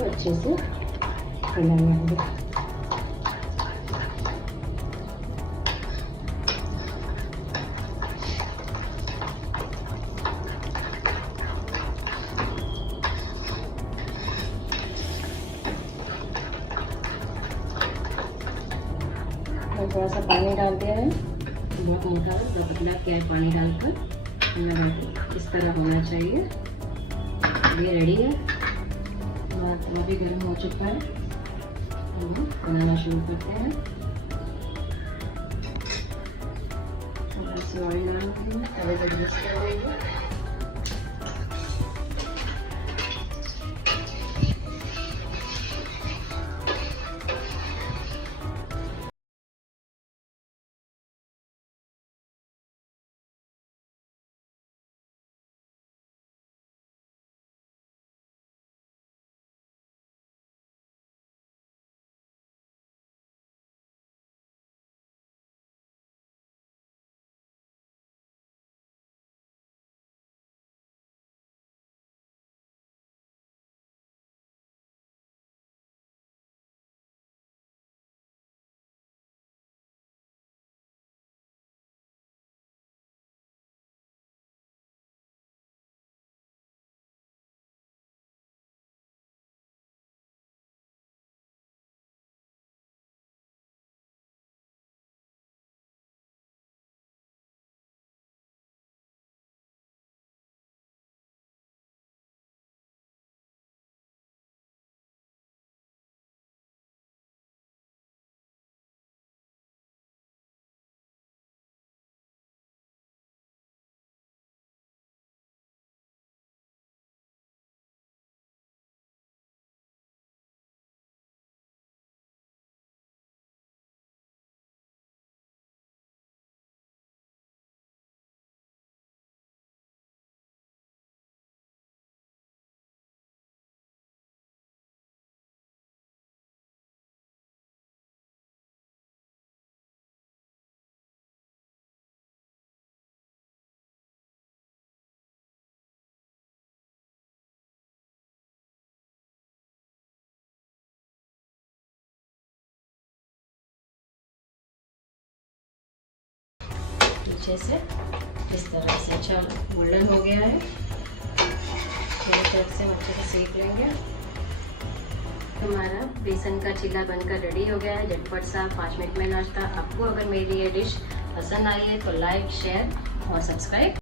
को अच्छे से हिला लेंगे। थोड़ा सा पानी डाल दिया है, बहुत मोटा तो पतला किया है पानी डालकर। इस तरह होना चाहिए। ये रेडी है और वो भी गर्म हो चुका है। बनाना शुरू करते हैं। थोड़ा सा ऑयल डाल देंगे, तवे को ग्रीस कर देंगे। पीछे से इस तरह से अच्छा गोल्डन हो गया है। मेरी तरफ से अच्छे से सेक लेंगे। हमारा बेसन का चिल्ला बनकर रेडी हो गया है। झटपट सा 5 मिनट में नाश्ता। आपको अगर मेरी ये डिश पसंद आई है तो लाइक, शेयर और सब्सक्राइब